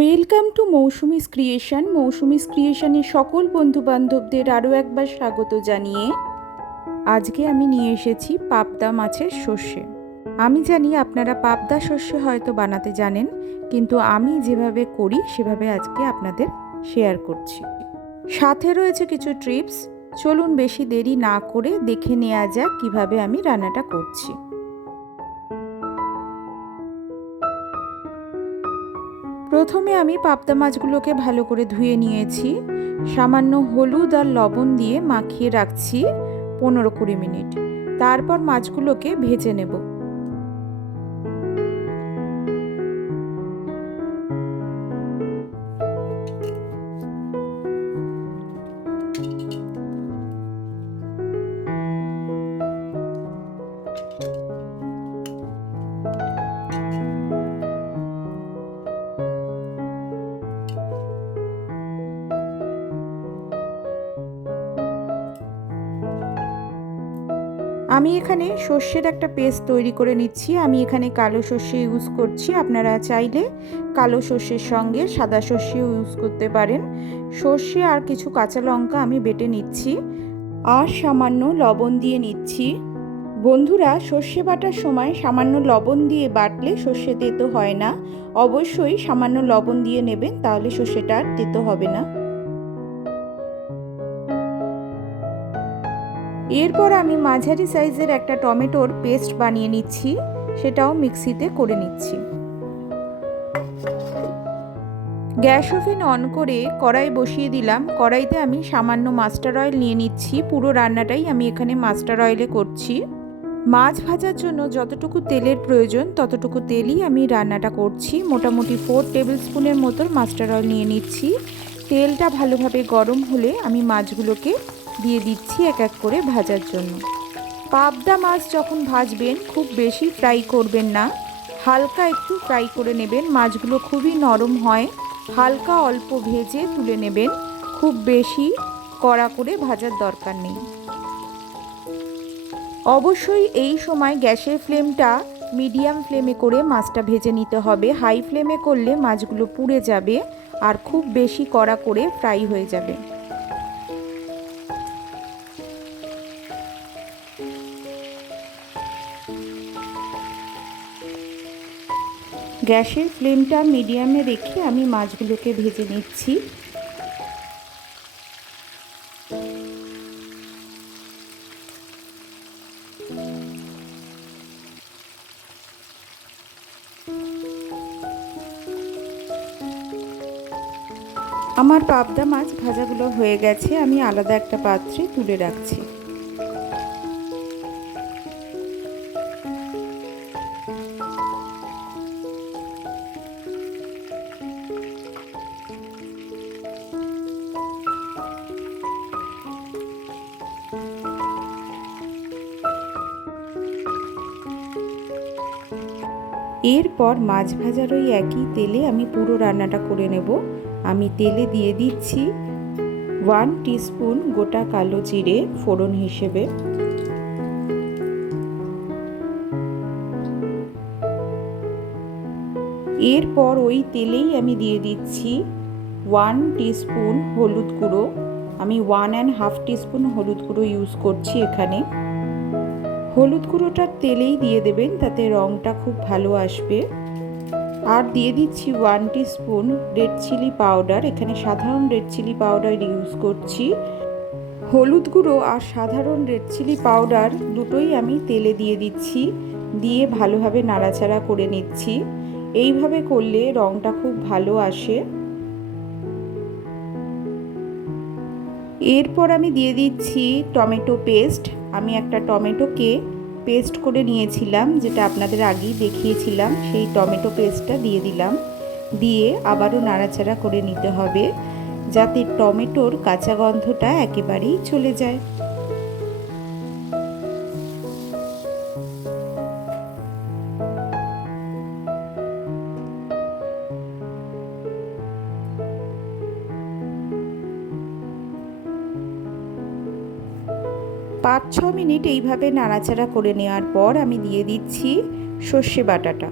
Welcome to Mousumi's creation. Mousumi's ক্রিয়েশনের সকল বন্ধুবান্ধবদের আরও একবার স্বাগত জানিয়ে আজকে আমি নিয়ে এসেছি পাবদা মাছের সর্ষে। আমি জানি আপনারা পাবদা সর্ষে হয়তো বানাতে জানেন, কিন্তু আমি যেভাবে করি সেভাবে আজকে আপনাদের শেয়ার করছি। সাথে রয়েছে কিছু টিপস। চলুন বেশি দেরি না করে দেখে নেওয়া যাক কীভাবে আমি রান্নাটা করছি। প্রথমে আমি পাবদা মাছগুলোকে ভালো করে ধুয়ে নিয়েছি। সামান্য হলুদ আর লবণ দিয়ে মাখিয়ে রাখছি 15-20 মিনিট। তারপর মাছগুলোকে ভেজে নেব। আমি এখানে সর্ষের একটা পেস্ট তৈরি করে নিচ্ছি। আমি এখানে কালো সর্ষে ইউজ করছি, আপনারা চাইলে কালো সর্ষের সঙ্গে সাদা সর্ষেও ইউজ করতে পারেন। সর্ষে আর কিছু কাঁচা লঙ্কা আমি বেটে নিচ্ছি আর সামান্য লবণ দিয়ে নিচ্ছি। বন্ধুরা, সর্ষে বাটার সময় সামান্য লবণ দিয়ে বাটলে সর্ষে তেতো হয় না। অবশ্যই সামান্য লবণ দিয়ে নেবেন, তাহলে সর্ষেটা আর তেতো হবে না। এরপর আমি মাঝারি সাইজের একটা টমেটোর পেস্ট বানিয়ে নিচ্ছি, সেটাও মিক্সিতে করে নিচ্ছি। গ্যাস ওভেন অন করে কড়াই বসিয়ে দিলাম। কড়াইতে আমি সামান্য মাস্টার অয়েল নিয়ে নিচ্ছি। পুরো রান্নাটাই আমি এখানে মাস্টার অয়েলে করছি। মাছ ভাজার জন্য যতটুকু তেলের প্রয়োজন ততটুকু তেলই আমি রান্নাটা করছি। মোটামুটি 4 টেবিল স্পুনের মতো মাস্টার অয়েল নিয়ে নিচ্ছি। তেলটা ভালোভাবে গরম হলে আমি মাছগুলোকে দিয়ে দিচ্ছি এক এক করে ভাজার জন্য। পাবদা মাছ যখন ভাজবেন খুব বেশি ফ্রাই করবেন না, হালকা একটু ফ্রাই করে নেবেন। মাছগুলো খুবই নরম হয়, হালকা অল্প ভেজে তুলে নেবেন। খুব বেশি কড়া করে ভাজার দরকার নেই। অবশ্যই এই সময় গ্যাসের ফ্লেমটা মিডিয়াম ফ্লেমে করে মাছটা ভেজে নিতে হবে। হাই ফ্লেমে করলে মাছগুলো পুড়ে যাবে আর খুব বেশি কড়া করে ফ্রাই হয়ে যাবে। গ্যাসের ফ্লেমটা মিডিয়ামে রেখে আমি মাছগুলোকে ভেজে নিচ্ছি। আমার পাবদা মাছ ভাজাগুলো হয়ে গেছে, আমি আলাদা একটা পাত্রে তুলে রাখছি। এরপর মাছ ভাজার ওই একই তেলে আমি পুরো রান্নাটা করে নেব। আমি তেলে দিয়ে দিচ্ছি 1 টিস্পুন গোটা কালো জিরে ফোড়ন হিসেবে। এরপর ওই তেলেই আমি দিয়ে দিচ্ছি 1 টিস্পুন হলুদ গুঁড়ো। আমি 1.5 টিস্পুন হলুদ গুঁড়ো ইউজ করছি এখানে। হলুদ গুঁড়োটা তেলেই দিয়ে দেবেন, তাতে রঙটা খুব ভালো আসবে। আর দিয়ে দিচ্ছি 1 টিস্পুন রেড চিলি পাউডার। এখানে সাধারণ রেড চিলি পাউডার ইউজ করছি। হলুদ গুঁড়ো আর সাধারণ রেড চিলি পাউডার দুটোই আমি তেলে দিয়ে দিচ্ছি, দিয়ে ভালোভাবে নাড়াচাড়া করে নিচ্ছি। এইভাবে করলে রঙটা খুব ভালো আসে। এরপর আমি দিয়ে দিচ্ছি টমেটো পেস্ট। আমি একটা টমেটোকে পেস্ট করে নিয়েছিলাম, যেটা আপনাদের আগেই দেখিয়েছিলাম। সেই টমেটো পেস্টটা দিয়ে দিলাম, দিয়ে আবারও নাড়াচাড়া করে নিতে হবে, যাতে টমেটোর কাঁচা গন্ধটা একেবারেই চলে যায়। পাঁচ ছ মিনিট এইভাবে নাড়াচাড়া করে নেওয়ার পর আমি দিয়ে দিচ্ছি সর্ষে বাটাটা।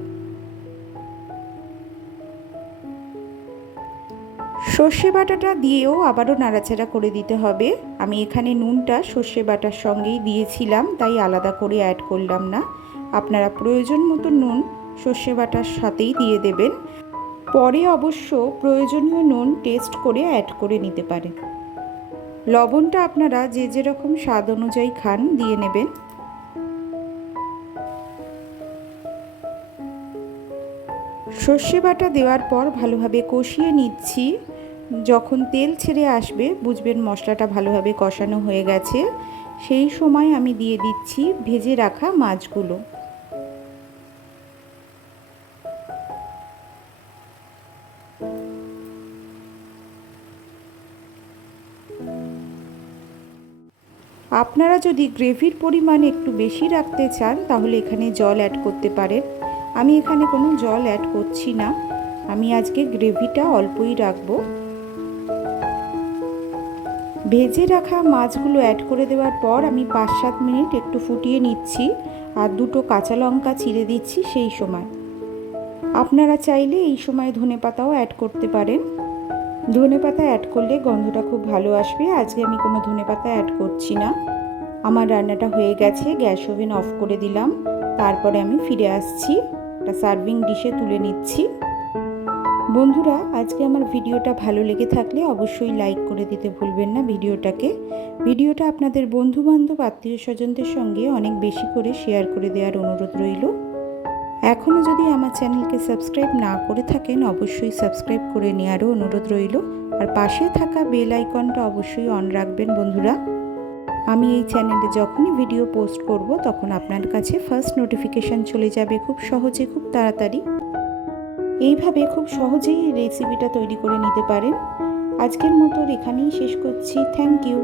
সর্ষে বাটাটা দিয়েও আবারও নাড়াচাড়া করে দিতে হবে। আমি এখানে নুনটা সর্ষে বাটার সঙ্গেই দিয়েছিলাম, তাই আলাদা করে অ্যাড করলাম না। আপনারা প্রয়োজন মতো নুন সর্ষে বাটার সাথেই দিয়ে দেবেন। পরে অবশ্য প্রয়োজনীয় নুন টেস্ট করে অ্যাড করে নিতে পারেন। লবণটা আপনারা যে যেরকম স্বাদ অনুযায়ী খান দিয়ে নেবেন। সর্ষে বাটা দেওয়ার পর ভালোভাবে কষিয়ে নিচ্ছি। যখন তেল ছেড়ে আসবে বুঝবেন মশলাটা ভালোভাবে কষানো হয়ে গেছে। সেই সময় আমি দিয়ে দিচ্ছি ভেজে রাখা মাছগুলো। আপনারা যদি গ্রেভির পরিমাণ একটু বেশি রাখতে চান তাহলে এখানে জল অ্যাড করতে পারেন। আমি এখানে কোনো জল অ্যাড করছি না, আমি আজকে গ্রেভিটা অল্পই রাখবো। ভেজে রাখা মাছগুলো অ্যাড করে দেওয়ার পর আমি 5-7 মিনিট একটু ফুটিয়ে নিচ্ছি আর 2টো কাঁচা লঙ্কা চিড়ে দিচ্ছি সেই সময়। আপনারা চাইলে এই সময় ধনেপাতাও অ্যাড করতে পারেন। ধনেপাতা অ্যাড করলে গন্ধটা খুব ভালো আসবে। আজকে আমি কোনো ধনেপাতা অ্যাড করছি না। আমার রান্নাটা হয়ে গেছে, গ্যাস ওভেন অফ করে দিলাম। তারপরে আমি ফিরে আসছি, একটা সার্ভিং ডিশে তুলে নিচ্ছি। বন্ধুরা, আজকে আমার ভিডিওটা ভালো লেগে থাকলে অবশ্যই লাইক করে দিতে ভুলবেন না ভিডিওটা আপনাদের বন্ধুবান্ধব আত্মীয় স্বজনদের সঙ্গে অনেক বেশি করে শেয়ার করে দেওয়ার অনুরোধ রইল। এখনও যদি আমার চ্যানেলকে সাবস্ক্রাইব না করে থাকেন অবশ্যই সাবস্ক্রাইব করে নেওয়ারও অনুরোধ রইল। আর পাশে থাকা বেল আইকনটা অবশ্যই অন রাখবেন বন্ধুরা। আমি এই চ্যানেলে যখনই ভিডিও পোস্ট করব তখন আপনার কাছে ফার্স্ট নোটিফিকেশান চলে যাবে খুব সহজে, খুব তাড়াতাড়ি। এইভাবে খুব সহজেই এই রেসিপিটা তৈরি করে নিতে পারেন। আজকের মতো এখানেই শেষ করছি। Thank you.